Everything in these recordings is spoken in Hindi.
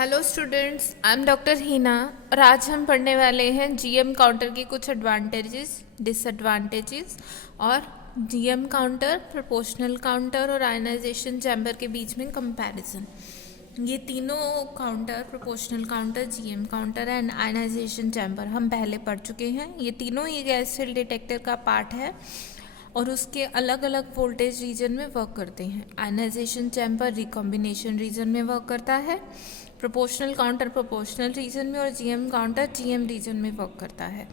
Hello students, I am doctor Heena और आज हम पढ़ने वाले हैं जीएम काउंटर की कुछ एडवांटेजेस, डिसएडवांटेजेस और जीएम काउंटर, प्रोपोर्शनल काउंटर और आयनाइजेशन चैम्बर के बीच में कंपैरिजन। ये तीनों counter, proportional counter, GM counter and ionization chamber हम पहले पढ़ चुके हैं। ये तीनों ही गैस सेल डिटेक्टर का पार्ट है और उसके अलग अलग वोल्टेज रीजन में वर्क करते हैं। आयनाइजेशन चैम्बर रिकॉम्बिनेशन रीजन में वर्क करता है, प्रोपोर्शनल काउंटर प्रोपोर्शनल रीजन में और जीएम काउंटर जीएम रीजन में वर्क करता है।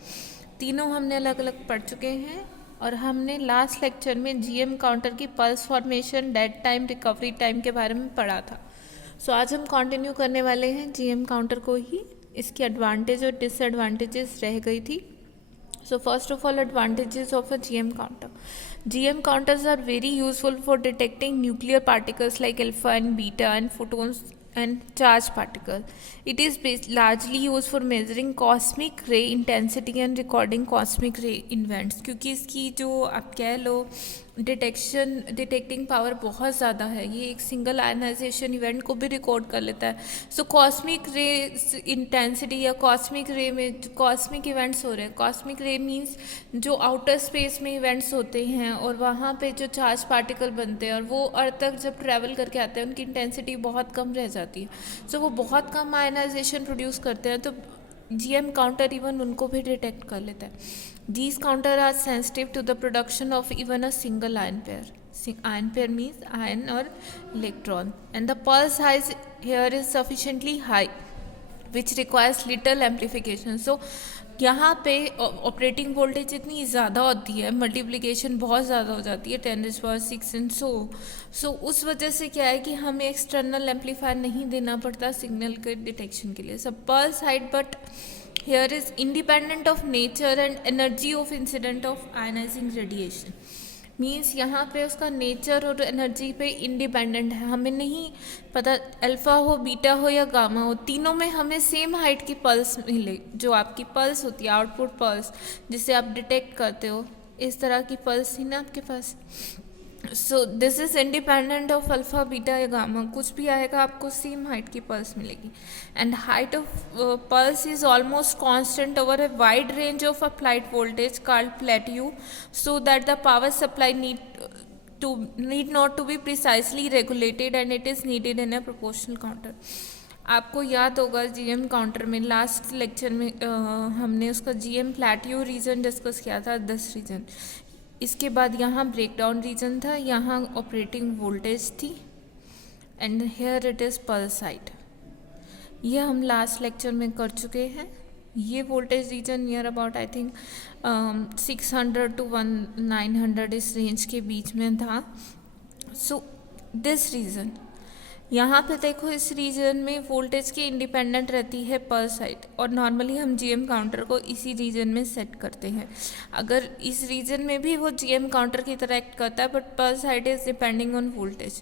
तीनों हमने अलग अलग पढ़ चुके हैं और हमने लास्ट लेक्चर में जीएम काउंटर की pulse formation, dead time, recovery time के बारे में पढ़ा था। सो आज हम कंटिन्यू करने वाले हैं जीएम काउंटर को ही। इसकी एडवांटेज और डिसएडवांटेजेस रह गई थी। So first of all, advantages of a GM counter. GM counters are very useful for detecting nuclear particles like alpha and beta and photons and charged particles. It is largely used for measuring cosmic ray intensity and recording cosmic ray events. क्योंकि इसकी जो आप कह लो डिटेक्टिंग पावर बहुत ज़्यादा है, ये एक सिंगल आयनाइजेशन इवेंट को भी रिकॉर्ड कर लेता है। सो कॉस्मिक रे इंटेंसिटी या कॉस्मिक रे में कॉस्मिक इवेंट्स हो रहे हैं, कॉस्मिक रे मींस जो आउटर स्पेस में इवेंट्स होते हैं और वहाँ पे जो चार्ज पार्टिकल बनते हैं और वो अर्थ तक जब ट्रैवल करके आते हैं उनकी इंटेंसिटी बहुत कम रह जाती है। सो वो बहुत कम आयनाइजेशन प्रोड्यूस करते हैं, तो जीएम काउंटर इवन उनको भी डिटेक्ट कर लेता है। These counters are sensitive to the production of even a single ion pair. Ion pair means ion or electron, and the pulse size here is sufficiently high, which requires little amplification. So यहाँ पे ऑपरेटिंग वोल्टेज इतनी ज़्यादा होती है, मल्टीप्लिकेशन बहुत ज़्यादा हो जाती है 10⁻⁶ एंड सो उस वजह से क्या है कि हमें एक्सटर्नल एम्पलीफायर नहीं देना पड़ता सिग्नल के डिटेक्शन के लिए। सब pulse height but here is independent of nature and energy of incident of ionizing radiation. Means यहाँ पे उसका नेचर और एनर्जी पे इंडिपेंडेंट है। हमें नहीं पता अल्फ़ा हो, बीटा हो या गामा हो, तीनों में हमें सेम हाइट की पल्स मिले। जो आपकी पल्स होती है, आउटपुट पल्स जिसे आप डिटेक्ट करते हो, इस तरह की पल्स थी ना आपके पास। So this is independent of alpha, beta या गामा, कुछ भी आएगा आपको सेम हाइट की पल्स मिलेगी। And height of pulse is almost constant over a wide range of applied voltage called plateau, so that the power supply need not to be precisely regulated and it is needed in a proportional counter. आपको याद होगा जीएम काउंटर में लास्ट लेक्चर में हमने उसका जीएम प्लेट्यू रीजन डिस्कस किया था, 10 रीजन। इसके बाद यहाँ ब्रेकडाउन रीजन था, यहाँ ऑपरेटिंग वोल्टेज थी and here it is pulse height. ये हम लास्ट लेक्चर में कर चुके हैं। ये voltage region near about I think 600 to 900 इस रेंज के बीच में था। सो दिस रीजन, यहाँ पे देखो इस रीजन में वोल्टेज की इंडिपेंडेंट रहती है पल्स हाइट और नॉर्मली हम जीएम काउंटर को इसी रीजन में सेट करते हैं। अगर इस रीजन में भी वो जीएम काउंटर की तरह एक्ट करता है but pulse height is depending on voltage,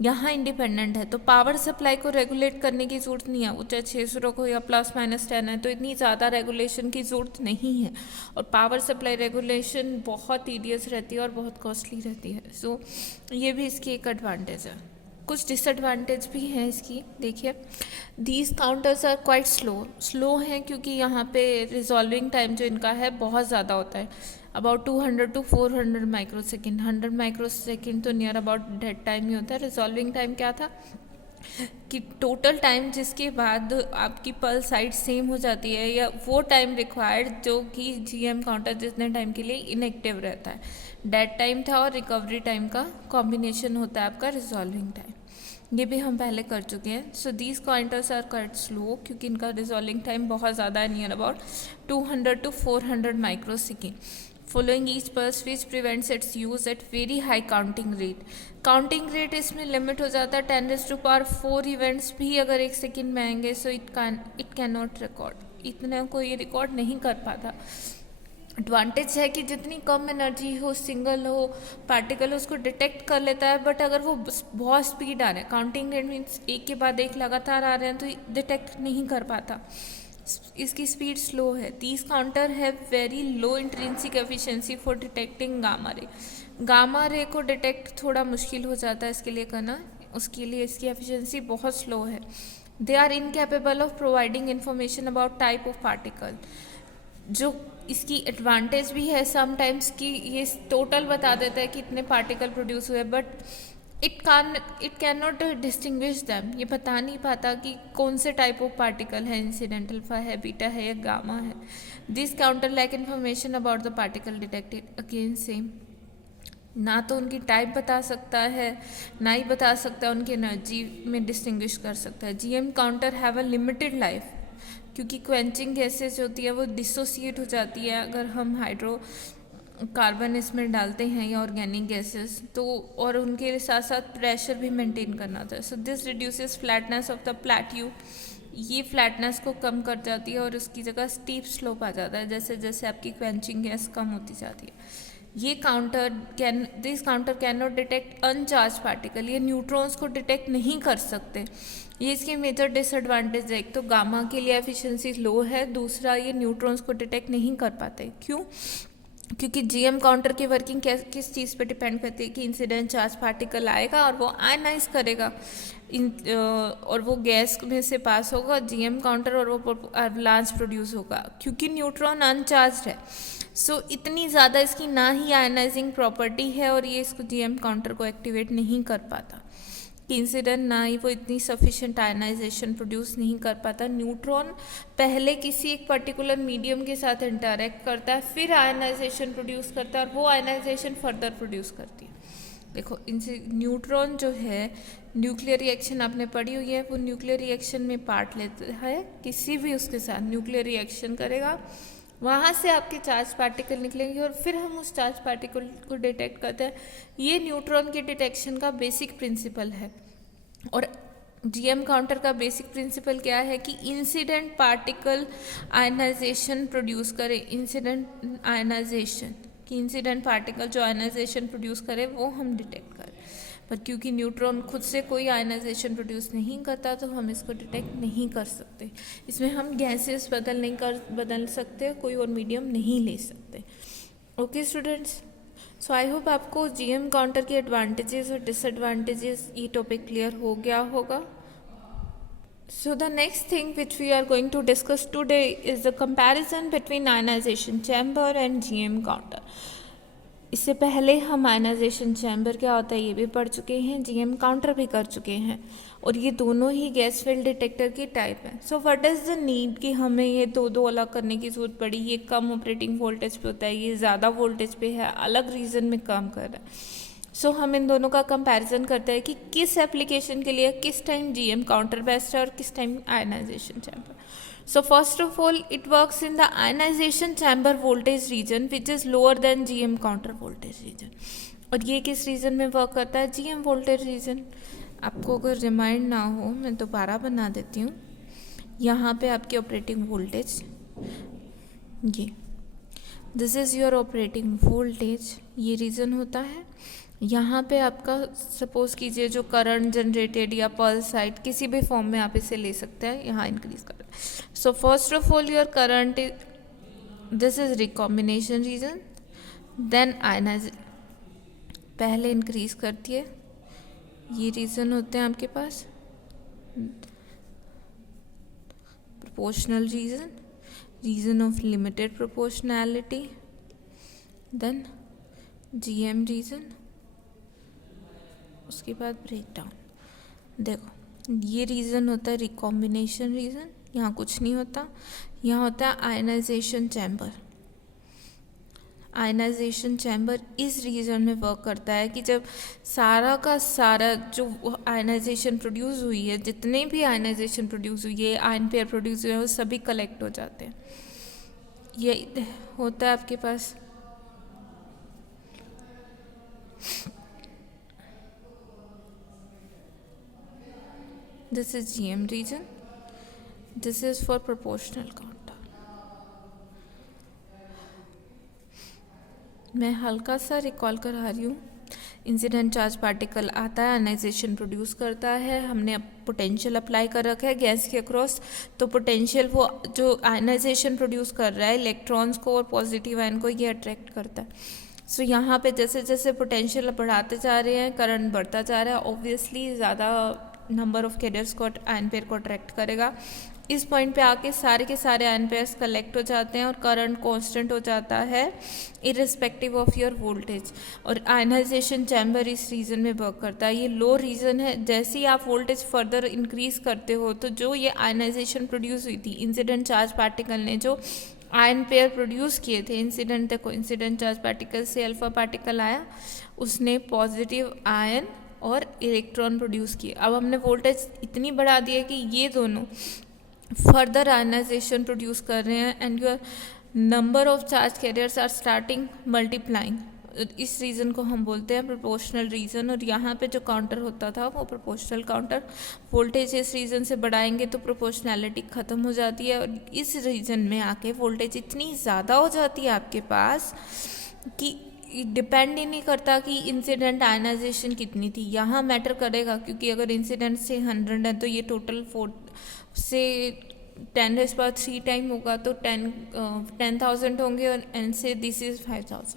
यहाँ इंडिपेंडेंट है, तो पावर सप्लाई को रेगुलेट करने की ज़रूरत नहीं है। वो चाहे 600 रखो या +-10 है, तो इतनी ज़्यादा रेगुलेशन की ज़रूरत नहीं है। और पावर सप्लाई रेगुलेशन बहुत टीडियस रहती है और बहुत कॉस्टली रहती है। सो ये भी इसकी एक एडवांटेज है। कुछ डिसएडवांटेज भी हैं इसकी, देखिए। These counters are quite slow हैं क्योंकि यहाँ पे रिजॉल्विंग टाइम जो इनका है बहुत ज़्यादा होता है, अबाउट 200 to 400 माइक्रोसेकेंड। 100 माइक्रोसेकेंड तो नियर अबाउट डेड टाइम ही होता है। रिजॉल्विंग टाइम क्या था कि टोटल टाइम जिसके बाद आपकी पल्स हाइट सेम हो जाती है या वो टाइम रिक्वायर्ड जो कि जीएम काउंटर जितने टाइम के लिए इनएक्टिव रहता है। डेड टाइम था और रिकवरी टाइम का कॉम्बिनेशन होता है आपका रिजॉल्विंग टाइम। ये भी हम पहले कर चुके हैं। So these counters are quite slow क्योंकि इनका रिजॉल्विंग टाइम बहुत ज़्यादा है, near about 200 to 400 microsecond. Following each pulse which prevents its use at very high counting rate. Counting rate इसमें लिमिट हो जाता है 10⁴ इवेंट्स भी अगर 1 सेकेंड में आएंगे, सो इट कैन नॉट रिकॉर्ड, इतने को ये रिकॉर्ड नहीं कर पाता। एडवांटेज है कि जितनी कम एनर्जी हो, सिंगल हो पार्टिकल, उसको डिटेक्ट कर लेता है। बट अगर वो बहुत स्पीड आ रहा है, काउंटिंग रेट मीन्स एक के बाद एक लगातार आ रहे हैं, तो डिटेक्ट नहीं कर पाता, इसकी स्पीड स्लो है। These counter have very low intrinsic efficiency for detecting gamma ray. Gamma ray को डिटेक्ट थोड़ा मुश्किल हो जाता है इसके लिए करना, उसके लिए इसकी एफिशिएंसी बहुत स्लो है। They are incapable of providing information about type of particle. जो इसकी एडवांटेज भी है समटाइम्स कि ये टोटल बता देता है कि इतने पार्टिकल प्रोड्यूस हुए, but it can not distinguish them. ये बता नहीं पाता कि कौन से टाइप ऑफ पार्टिकल है, इंसिडेंट अल्फा है, बीटा है या गामा है। This counter lack information about the particle detected. Again same, ना तो उनकी टाइप बता सकता है, ना ही बता सकता है उनकी एनर्जी में डिस्टिंग्विश कर सकता है। GM counter have a limited life, क्योंकि क्वेंचिंग गैसेज होती है वो डिसोसिएट हो जाती है अगर हम हाइड्रो कार्बन इसमें डालते हैं या ऑर्गेनिक गैसेस, तो और उनके साथ साथ प्रेशर भी मेंटेन करना होता है। So this reduces flatness of the plateau. ये फ्लैटनेस को कम कर जाती है और उसकी जगह स्टीप स्लोप आ जाता है जैसे जैसे आपकी क्वेंचिंग गैस कम होती जाती है। ये this counter can not detect अनचार्ज particle. ये न्यूट्रॉन्स को डिटेक्ट नहीं कर सकते। ये इसकी मेजर डिसएडवांटेज है। एक तो गामा के लिए एफिशिएंसी लो है, दूसरा ये न्यूट्रॉन्स को डिटेक्ट नहीं कर पाते। क्यों? क्योंकि जीएम काउंटर की वर्किंग किस चीज़ पे डिपेंड करती है कि इंसिडेंट चार्ज पार्टिकल आएगा और वो आयनाइज करेगा और वो गैस में से पास होगा जीएम काउंटर और वो एवलांच प्रोड्यूस होगा। क्योंकि न्यूट्रॉन अनचार्ज है, सो इतनी ज़्यादा इसकी ना ही आयनाइजिंग प्रॉपर्टी है और ये इसको जीएम काउंटर को एक्टिवेट नहीं कर पाता। इंसिडेंट ना ही वो इतनी सफिशिएंट आयनाइजेशन प्रोड्यूस नहीं कर पाता। न्यूट्रॉन पहले किसी एक पर्टिकुलर मीडियम के साथ इंटरेक्ट करता है, फिर आयनाइजेशन प्रोड्यूस करता है और वो आयनाइजेशन फर्दर प्रोड्यूस करती है। देखो, इनसे न्यूट्रॉन जो है न्यूक्लियर रिएक्शन आपने पढ़ी हुई है, वो न्यूक्लियर रिएक्शन में पार्ट लेता है, किसी भी उसके साथ न्यूक्लियर रिएक्शन करेगा, वहाँ से आपके चार्ज पार्टिकल निकलेंगे और फिर हम उस चार्ज पार्टिकल को डिटेक्ट करते हैं। ये न्यूट्रॉन के डिटेक्शन का बेसिक प्रिंसिपल है। और जीएम काउंटर का बेसिक प्रिंसिपल क्या है कि इंसिडेंट पार्टिकल आयनाइजेशन प्रोड्यूस करे। इंसिडेंट आयनाइजेशन, कि इंसिडेंट पार्टिकल जो आयनाइजेशन प्रोड्यूस करे वो हम डिटेक्ट करें। पर क्योंकि न्यूट्रॉन खुद से कोई आयनाइजेशन प्रोड्यूस नहीं करता तो हम इसको डिटेक्ट नहीं कर सकते। इसमें हम गैसेस बदल सकते, कोई और मीडियम नहीं ले सकते। Okay students, so I hope आपको जीएम काउंटर के एडवांटेजेस और डिसएडवांटेजेस ये टॉपिक क्लियर हो गया होगा। So the next thing which we are going to discuss today is the comparison between ionization chamber and GM counter. इससे पहले हम आयनाइजेशन चैम्बर क्या होता है ये भी पढ़ चुके हैं, जीएम काउंटर भी कर चुके हैं, और ये दोनों ही गैस फील्ड डिटेक्टर की टाइप है। So what is the need कि हमें ये दो अलग करने की ज़रूरत पड़ी। ये कम ऑपरेटिंग वोल्टेज पे होता है, ये ज़्यादा वोल्टेज पे है, अलग रीज़न में काम कर रहा है। सो हम इन दोनों का कंपैरिजन करते हैं कि किस एप्लीकेशन के लिए किस टाइम जीएम काउंटर बेस्ट है और किस time ionization chamber. So first of all, it works in the ionization chamber voltage region which is lower than GM counter voltage region. और ये किस रीजन में वर्क करता है? GM voltage region। आपको अगर रिमाइंड ना हो मैं दोबारा बना देती हूँ। यहाँ पे आपकी ऑपरेटिंग वोल्टेज, ये this is your operating voltage, ये रीजन होता है। यहाँ पे आपका सपोज कीजिए जो करंट जनरेटेड या पल्स साइड किसी भी फॉर्म में आप इसे ले सकते हैं, यहाँ इंक्रीज कर। So first of all your current is, this is recombination region, then ionize पहले इंक्रीज करती है, ये रीजन होते हैं आपके पास proportional region, region of limited proportionality, then GM region, उसके बाद ब्रेक डाउन। देखो ये रीज़न होता है रिकॉम्बिनेशन रीज़न, यहाँ कुछ नहीं होता, यहाँ होता है आयनाइजेशन चैम्बर। आयनाइजेशन चैम्बर इस रीजन में वर्क करता है कि जब सारा का सारा जो आयनाइजेशन प्रोड्यूस हुई है, जितने भी आयनाइजेशन प्रोड्यूस हुई है, आयन पेयर प्रोड्यूस हुए हैं, वो सभी कलेक्ट हो जाते हैं। ये होता है आपके पास this is GM region, this is for proportional counter। मैं हल्का सा रिकॉल करा रही हूँ। इंसिडेंट चार्ज पार्टिकल आता है, आयनाइजेशन प्रोड्यूस करता है, हमने अब पोटेंशियल अप्लाई कर रखा है गैस के अक्रॉस, तो पोटेंशियल वो जो आयनाइजेशन प्रोड्यूस कर रहा है इलेक्ट्रॉन्स को और पॉजिटिव आयन को ये अट्रैक्ट करता है। सो यहाँ पे जैसे जैसे पोटेंशियल बढ़ाते जा रहे हैं, करंट बढ़ता जा रहा है, ऑब्वियसली ज़्यादा नंबर ऑफ कैरियर्स को आयन पेयर को अट्रैक्ट करेगा। इस पॉइंट पे आके सारे के सारे आयन पेयर्स कलेक्ट हो जाते हैं और करंट कांस्टेंट हो जाता है इररिस्पेक्टिव ऑफ योर वोल्टेज। और आयनाइजेशन चैम्बर इस रीजन में वर्क करता है। ये लो रीजन है, जैसे ही आप वोल्टेज फर्दर इंक्रीज करते हो तो जो ये आयनाइजेशन प्रोड्यूस हुई थी, इंसिडेंट चार्ज पार्टिकल ने जो आयन पेयर प्रोड्यूस किए थे, इंसिडेंट देखो इंसिडेंट चार्ज पार्टिकल से अल्फा पार्टिकल आया, उसने पॉजिटिव आयन और इलेक्ट्रॉन प्रोड्यूस किए। अब हमने वोल्टेज इतनी बढ़ा दी है कि ये दोनों फर्दर आयनाइजेशन प्रोड्यूस कर रहे हैं and your number of charge carriers are starting multiplying. इस रीजन को हम बोलते हैं प्रोपोर्शनल रीजन। और यहाँ पे जो काउंटर होता था वो प्रोपोर्शनल काउंटर। वोल्टेज इस रीजन से बढ़ाएंगे तो प्रोपोर्शनैलिटी ख़त्म हो जाती है और इस रीजन में आके वोल्टेज इतनी ज़्यादा हो जाती है आपके पास कि डिपेंड ही नहीं करता कि इंसिडेंट आयनाइजेशन कितनी थी। यहाँ मैटर करेगा क्योंकि अगर इंसिडेंट से 100 है तो ये टोटल 4 से 10⁻³ टाइम होगा तो 10,000 होंगे और एन से दिस इज़ 5,000।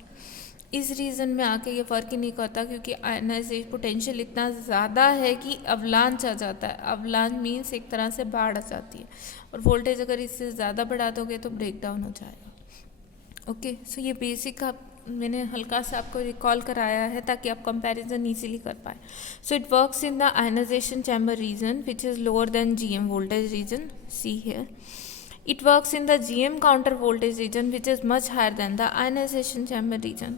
इस रीज़न में आके ये फ़र्क ही नहीं करता क्योंकि आयनाइजेशन पोटेंशियल इतना ज़्यादा है कि अवलांच आ जाता है। अवलांच मीन्स एक तरह से बाढ़ आ जाती है और वोल्टेज अगर इससे ज़्यादा बढ़ा दोगे तो ब्रेक डाउन हो जाएगा। ओके, सो ये बेसिक आप मैंने हल्का सा आपको रिकॉल कराया है ताकि आप कंपैरिजन इजीली कर पाए। So it works in the ionization chamber region which is lower than GM voltage region, see here. It works in the GM counter voltage region which is much higher than the ionization chamber region.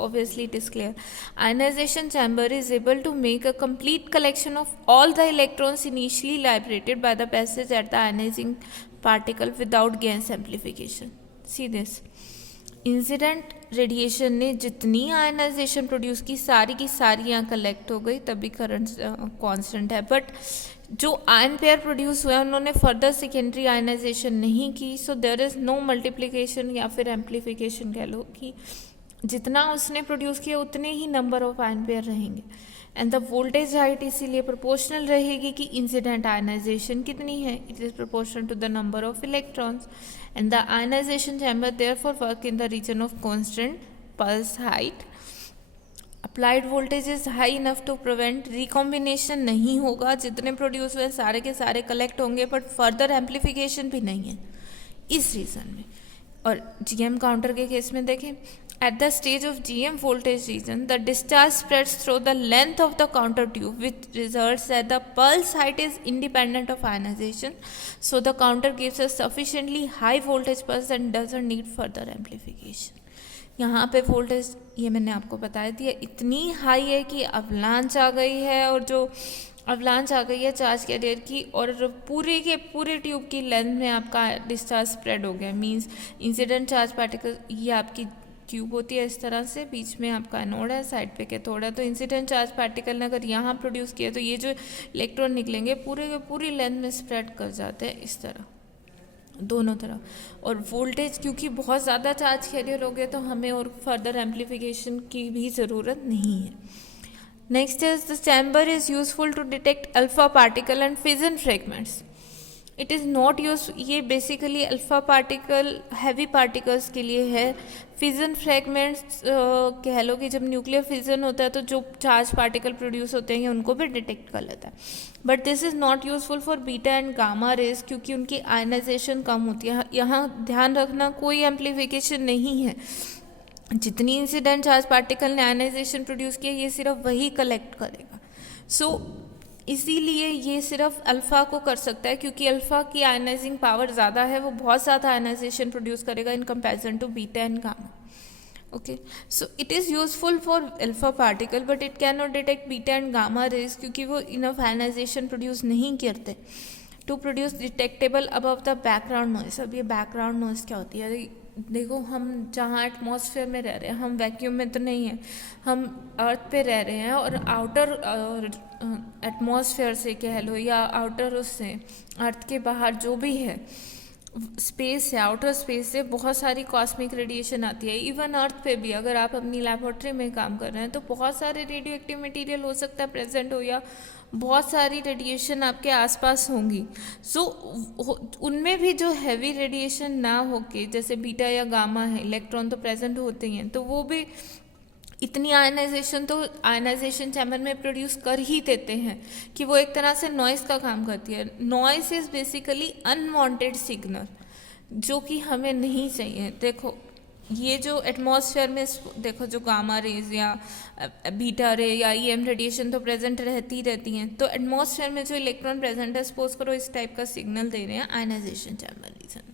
Obviously it is clear. Ionization chamber is able to make a complete collection of all the electrons initially liberated by the passage at the ionizing particle without Gauss amplification. See this. Incident radiation ने जितनी आयनाइजेशन प्रोड्यूस की सारी यहाँ कलेक्ट हो गई, तभी करंट कांस्टेंट है। बट जो आयन पेयर प्रोड्यूस हुआ है उन्होंने फर्दर सेकेंडरी आयनाइजेशन नहीं की, so there is no multiplication या फिर एम्प्लीफिकेशन कह लो कि जितना उसने प्रोड्यूस किया उतने ही नंबर ऑफ आयन पेयर रहेंगे एंड द वोल्टेज हाइट इसीलिए प्रोपोर्शनल रहेगी कि इंसिडेंट आयनाइजेशन कितनी है, it is proportional to the number of electrons and the ionization chamber therefore work in the region of constant pulse height. Applied voltage is high enough to prevent recombination नहीं होगा, जितने प्रोड्यूस हुए सारे के सारे कलेक्ट होंगे बट फर्दर एम्प्लीफिकेशन भी नहीं है इस रीज़न में। और GM काउंटर के केस में देखें, at the stage of GM voltage region the discharge spreads through the length of the counter tube which results that the pulse height is independent of ionization, so the counter gives a sufficiently high voltage pulse and doesn't need further amplification. यहाँ पे वोल्टेज ये मैंने आपको बता दिया इतनी हाई है कि अवलांच आ गई है और जो अवलांच आ गई है चार्ज कैरियर की और पूरे के पूरे ट्यूब की लेंथ में आपका डिस्चार्ज स्प्रेड हो गया। मींस इंसिडेंट चार्ज पार्टिकल, ये आपकी ट्यूब होती है इस तरह से, बीच में आपका एनोड है, साइड पे कैथोड है। तो इंसिडेंट चार्ज पार्टिकल ने अगर यहाँ प्रोड्यूस किया तो ये जो इलेक्ट्रॉन निकलेंगे पूरे के पूरी लेंथ में स्प्रेड कर जाते हैं इस तरह दोनों तरफ। और वोल्टेज क्योंकि बहुत ज़्यादा चार्ज कैरियर हो गया तो हमें और फर्दर एम्प्लीफिकेशन की भी ज़रूरत नहीं है। Next is the chamber is useful to detect alpha particle and fission fragments. It is not use, ये basically alpha particle heavy particles के लिए है। फिजन फ्रेगमेंट्स कह लो कि जब न्यूक्लियर फिजन होता है तो जो चार्ज पार्टिकल प्रोड्यूस होते हैं उनको भी डिटेक्ट कर लेता है। But this is not useful for beta and gamma rays क्योंकि उनकी आयनाइजेशन कम होती है। यहाँ ध्यान रखना कोई एम्प्लीफिकेशन नहीं है, जितनी इंसिडेंट चार्ज पार्टिकल ने आयनाइजेशन प्रोड्यूस किया ये सिर्फ वही कलेक्ट करेगा। इसीलिए ये सिर्फ अल्फ़ा को कर सकता है क्योंकि अल्फ़ा की आयनाइजिंग पावर ज़्यादा है, वो बहुत ज़्यादा आयनाइजेशन प्रोड्यूस करेगा in comparison to beta and gamma. Okay, so it is useful for alpha particle but it can not detect beta and gamma rays क्योंकि वो इनफ आयनाइजेशन प्रोड्यूस नहीं करते to produce detectable above the background noise. अब ये बैकग्राउंड नॉइस क्या होती है? देखो, हम जहाँ एटमॉस्फेयर में रह रहे हैं, हम वैक्यूम में तो नहीं है, हम अर्थ पे रह रहे हैं और आउटर एटमॉस्फेयर से कह लो या आउटर उससे अर्थ के बाहर जो भी है स्पेस है, आउटर स्पेस से बहुत सारी कॉस्मिक रेडिएशन आती है। इवन अर्थ पे भी अगर आप अपनी लैबोरेटरी में काम कर रहे हैं तो बहुत सारे रेडियो एक्टिव मटीरियल हो सकता है प्रेजेंट हो या बहुत सारी रेडिएशन आपके आसपास होंगी। उनमें भी जो हैवी रेडिएशन ना होके जैसे बीटा या गामा है, इलेक्ट्रॉन तो प्रेजेंट होते ही हैं, तो वो भी इतनी आयनाइजेशन तो आयनाइजेशन चैम्बर में प्रोड्यूस कर ही देते हैं कि वो एक तरह से नॉइज़ का काम करती है। Noise is basically unwanted signal जो कि हमें नहीं चाहिए। देखो ये जो एटमॉस्फेयर में देखो जो गामा रेज या बीटा रे या ईएम रेडिएशन तो प्रेजेंट रहती ही रहती हैं, तो एटमॉस्फेयर में जो इलेक्ट्रॉन प्रेजेंट है, सपोज करो इस टाइप का सिग्नल दे रहे हैं ionization chamber region.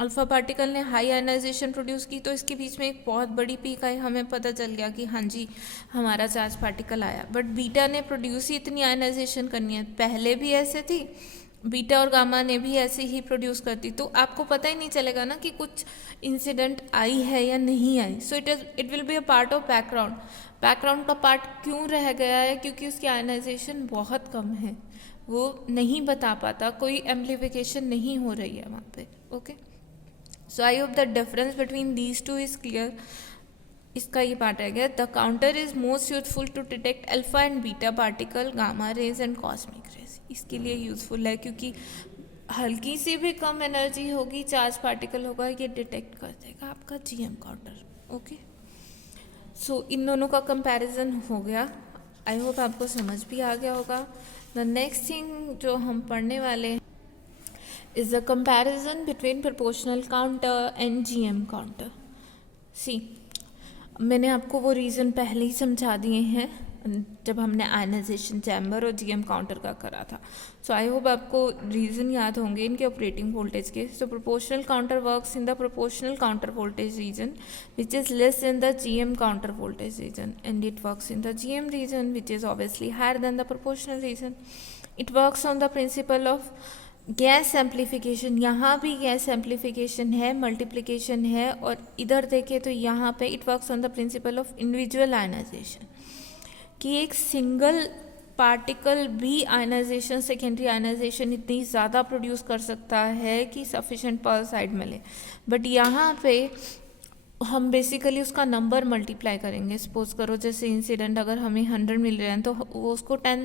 Alpha particle ने हाई आयनाइजेशन प्रोड्यूस की तो इसके बीच में एक बहुत बड़ी पीक आई, हमें पता चल गया कि हाँ जी हमारा चार्ज पार्टिकल आया। बट बीटा ने प्रोड्यूस ही इतनी आयनाइजेशन करनी है, पहले भी ऐसे थी, बीटा और गामा ने भी ऐसे ही प्रोड्यूस करती, तो आपको पता ही नहीं चलेगा ना कि कुछ इंसिडेंट आई है या नहीं आई। So it will be a part of background. Background का पार्ट क्यों रह गया है? क्योंकि उसकी आयनाइजेशन बहुत कम है, वो नहीं बता पाता, कोई एम्प्लीफिकेशन नहीं हो रही है वहाँ पे। Okay, so I hope the difference between these two is clear. इसका ये पार्ट है गया, the counter is most useful to detect alpha and beta particle, gamma rays and cosmic rays. इसके लिए यूजफुल है क्योंकि हल्की सी भी कम एनर्जी होगी, चार्ज पार्टिकल होगा, ये डिटेक्ट कर देगा आपका जीएम काउंटर। ओके, सो इन दोनों का कंपैरिजन हो गया। आई होप आपको समझ भी आ गया होगा। द नेक्स्ट थिंग जो हम पढ़ने वाले हैं is the comparison between proportional counter and GM counter. See, मैंने आपको वो रीज़न पहले ही समझा दिए हैं जब हमने आयनाइजेशन चैम्बर और जीएम काउंटर का करा था। सो आई होप आपको रीज़न याद होंगे इनके ऑपरेटिंग वोल्टेज के। So proportional counter works in the proportional counter voltage region which is less in the GM counter voltage region, and it works in the GM region which is obviously higher than the proportional region. It works on the principle of gas amplification. यहाँ भी गैस एम्प्लीफिकेशन है, मल्टीप्लिकेशन है, और इधर देखें तो यहाँ पे it works on the principle of individual ionization, कि एक सिंगल पार्टिकल भी आयनाइजेशन, सेकेंडरी आयनाइजेशन इतनी ज़्यादा प्रोड्यूस कर सकता है कि सफिशेंट पल्स साइड मिले। बट यहाँ पे हम बेसिकली उसका नंबर मल्टीप्लाई करेंगे। सपोज करो जैसे इंसिडेंट अगर हमें 100 मिल रहे हैं तो वो उसको 10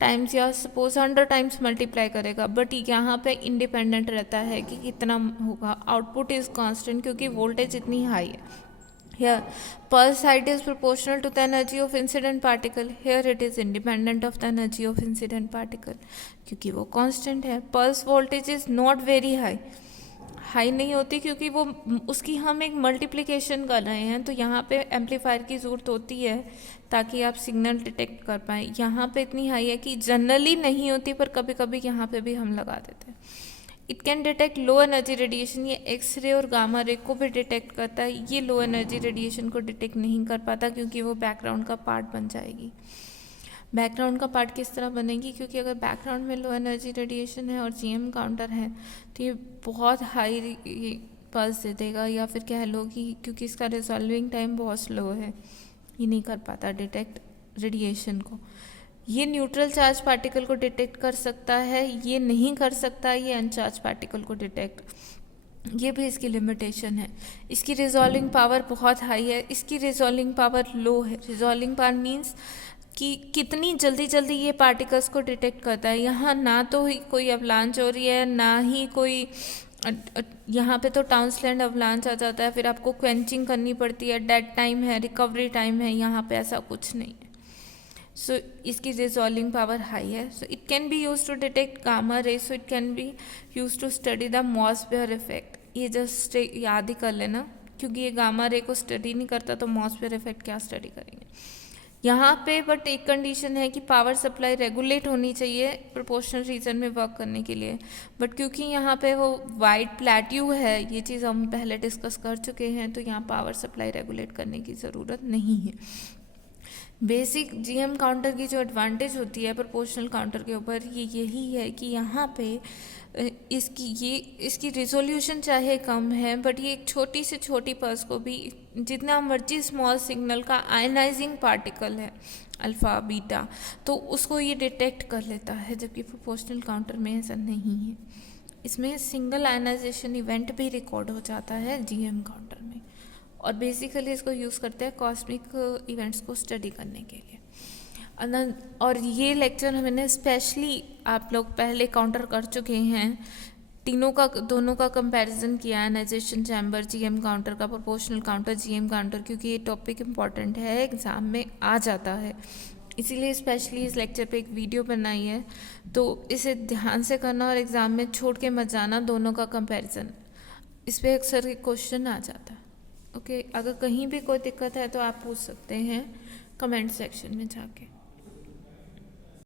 टाइम्स या सपोज 100 टाइम्स मल्टीप्लाई करेगा। बट यहाँ पे इंडिपेंडेंट रहता है कि कितना होगा, आउटपुट इज़ कांस्टेंट क्योंकि वोल्टेज इतनी हाई है। Here, pulse height is proportional to the energy of incident particle. Here it is independent of the energy of incident particle क्योंकि वो constant है। Pulse voltage is not very high, high नहीं होती क्योंकि वो उसकी हम एक मल्टीप्लिकेशन कर रहे हैं, तो यहाँ पे एम्पलीफायर की ज़रूरत होती है ताकि आप सिग्नल डिटेक्ट कर पाएँ। यहाँ पे इतनी हाई है कि जनरली नहीं होती, पर कभी कभी यहाँ पे भी हम लगा देते हैं। It can detect low energy radiation, ये एक्सरे और गामा रे को भी डिटेक्ट करता है। ये लो एनर्जी रेडिएशन को डिटेक्ट नहीं कर पाता क्योंकि वो बैकग्राउंड का पार्ट बन जाएगी। बैकग्राउंड का पार्ट किस तरह बनेगी? क्योंकि अगर बैकग्राउंड में लो एनर्जी रेडिएशन है और जीएम काउंटर है तो ये बहुत हाई पल्स दे देगा, या फिर कह लो कि क्योंकि इसका रिजॉल्विंग टाइम बहुत स्लो है, ये नहीं कर पाता डिटेक्ट रेडिएशन को। ये न्यूट्रल चार्ज पार्टिकल को डिटेक्ट कर सकता है, ये नहीं कर सकता ये अनचार्ज पार्टिकल को डिटेक्ट, ये भी इसकी लिमिटेशन है। इसकी रिजॉल्विंग पावर बहुत हाई है, इसकी रिजॉल्विंग पावर लो है। रिजॉल्विंग पावर मीन्स कि कितनी जल्दी जल्दी ये पार्टिकल्स को डिटेक्ट करता है। यहाँ ना तो ही कोई अवलांच हो रही है, ना ही कोई यहाँ पे तो टाउन्सलैंड अवलांच आ जाता है, फिर आपको क्वेंचिंग करनी पड़ती है, डेड टाइम है, रिकवरी टाइम है, यहाँ पे ऐसा कुछ नहीं है। सो इसकी रिजॉल्विंग पावर हाई है। So it can be use to detect gamma ray, so it can be use to study the Mossbauer effect. ये जस्ट याद ही कर लेना, क्योंकि ये गामा रे को स्टडी नहीं करता तो मॉसफेयर इफेक्ट क्या स्टडी करेंगे यहाँ पे। बट एक कंडीशन है कि पावर सप्लाई रेगुलेट होनी चाहिए प्रोपोर्शनल रीजन में वर्क करने के लिए। बट क्योंकि यहाँ पे वो वाइड प्लेट्यू है, ये चीज़ हम पहले डिस्कस कर चुके हैं, तो यहाँ पावर सप्लाई रेगुलेट करने की ज़रूरत नहीं है। बेसिक जीएम काउंटर की जो एडवांटेज होती है प्रोपोर्शनल काउंटर के ऊपर, ये यही है कि यहाँ पे इसकी रिजोल्यूशन चाहे कम है, बट ये एक छोटी से छोटी पल्स को भी जितना मर्जी स्मॉल सिग्नल का आयनाइजिंग पार्टिकल है अल्फ़ा बीटा, तो उसको ये डिटेक्ट कर लेता है, जबकि प्रोपोर्शनल काउंटर में ऐसा नहीं है। इसमें सिंगल आयनाइजेशन इवेंट भी रिकॉर्ड हो जाता है जीएम काउंटर में, और बेसिकली इसको यूज़ करते हैं कॉस्मिक इवेंट्स को स्टडी करने के लिए। और ये लेक्चर हमने स्पेशली, आप लोग पहले काउंटर कर चुके हैं दोनों का कंपैरिजन किया, आयनाइजेशन चैम्बर, जीएम काउंटर का, प्रोपोर्शनल काउंटर, जीएम काउंटर, क्योंकि ये टॉपिक इम्पॉर्टेंट है, एग्ज़ाम में आ जाता है, इसीलिए स्पेशली इस लेक्चर पे एक वीडियो बनाई है। तो इसे ध्यान से करना और एग्ज़ाम में छोड़ के मत जाना दोनों का कंपैरिजन, इस पर अक्सर क्वेश्चन आ जाता है। ओके, अगर कहीं भी कोई दिक्कत है तो आप पूछ सकते हैं कमेंट सेक्शन में जाके।